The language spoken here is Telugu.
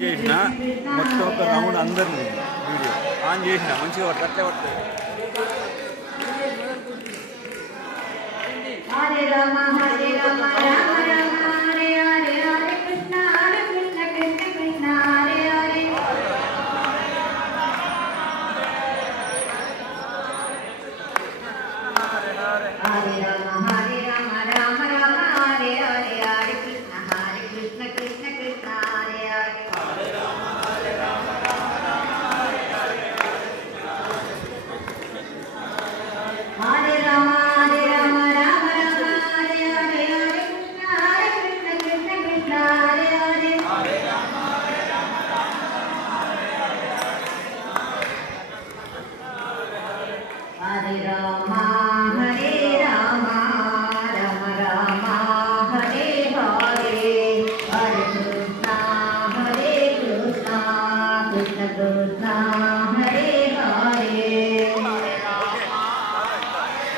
చేసిన మొత్తం ఒక రౌండ్ అందరినీ వీడియో ఆన్ చేసిన మంచిగా పడుతుంది అట్లే పడుతుంది. హరే రామ హరే రామ రామ రామ హరే హరే హరే కృష్ణ కృష్ణ కృష్ణ హరే హరే హరే రామ హరే రామ రామ రామ హరే హరే హరే కృష్ణ కృష్ణ కృష్ణ హరే హరే హరే రామ హరే రామ రామ రామ హరే హరే హరే కృష్ణ కృష్ణ హరే హరే హరే రామ హరే రామ రామ రామ హరే హరే హరే కృష్ణ కృష్ణ కృష్ణ